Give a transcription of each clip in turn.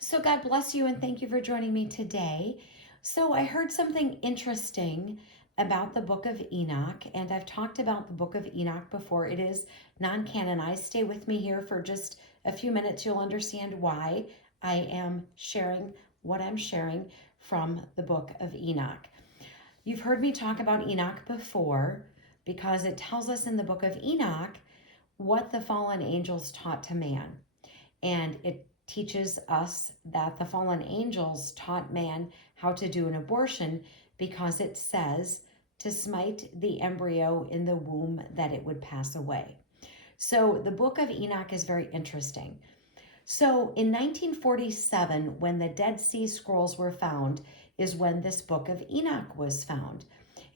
So, God bless you and thank you for joining me today. So, I heard something interesting about the book of Enoch, and I've talked about the book of Enoch before. It is non canonized. Stay with me here for just a few minutes. You'll understand why I am sharing what I'm sharing from the book of Enoch. You've heard me talk about Enoch before because it tells us in the book of Enoch what the fallen angels taught to man. And it teaches us that the fallen angels taught man how to do an abortion because it says to smite the embryo in the womb that it would pass away. So the book of Enoch is very interesting. So in 1947, when the Dead Sea Scrolls were found, is when this book of Enoch was found.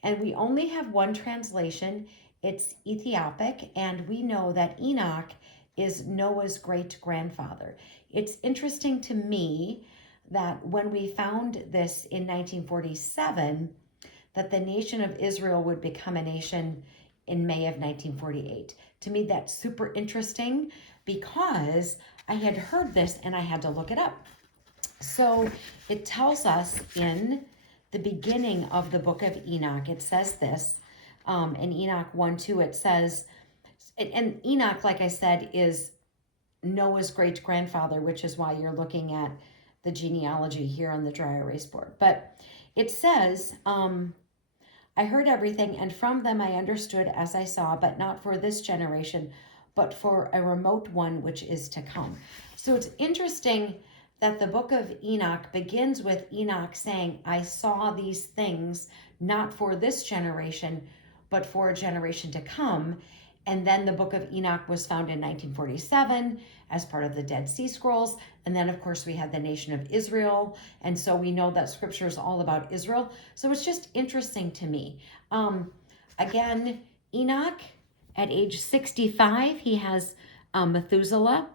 And we only have one translation. It's Ethiopic, and we know that Enoch is Noah's great grandfather. It's interesting to me that when we found this in 1947, that the nation of Israel would become a nation in May of 1948. To me, that's super interesting because I had heard this and I had to look it up. So it tells us in the beginning of the book of Enoch, it says this in Enoch 1:2, it says, and Enoch, like I said, is Noah's great grandfather, which is why you're looking at the genealogy here on the dry erase board. But it says, I heard everything, and from them I understood as I saw, but not for this generation, but for a remote one which is to come. So it's interesting that the book of Enoch begins with Enoch saying, I saw these things not for this generation, but for a generation to come. And then the book of Enoch was found in 1947 as part of the Dead Sea Scrolls. And then, of course, we had the nation of Israel. And so we know that scripture is all about Israel. So it's just interesting to me. Again, Enoch, at age 65, he has Methuselah.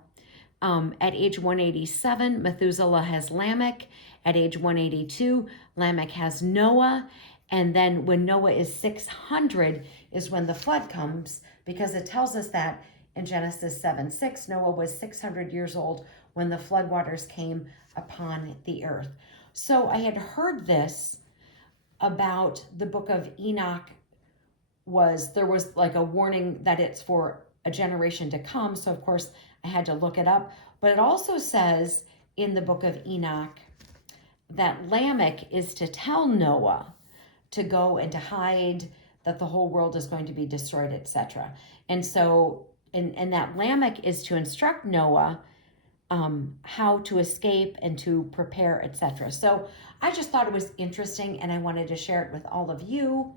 At age 187, Methuselah has Lamech. At age 182, Lamech has Noah. And then when Noah is 600 is when the flood comes, because it tells us that in Genesis 7:6, Noah was 600 years old when the floodwaters came upon the earth. So I had heard this about the book of Enoch there was like a warning that it's for a generation to come. So of course I had to look it up. But it also says in the book of Enoch that Lamech is to tell Noah to go and to hide, that the whole world is going to be destroyed, etc. And so, and that Lamech is to instruct Noah how to escape and to prepare, etc. So I just thought it was interesting and I wanted to share it with all of you.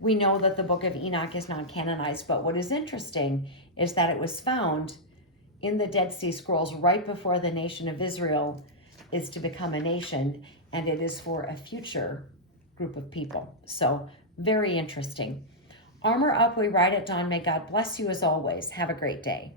We know that the book of Enoch is not canonized, but what is interesting is that it was found in the Dead Sea Scrolls right before the nation of Israel is to become a nation, and it is for a future group of people. So very interesting. Armor up, we ride at dawn. May God bless you as always. Have a great day.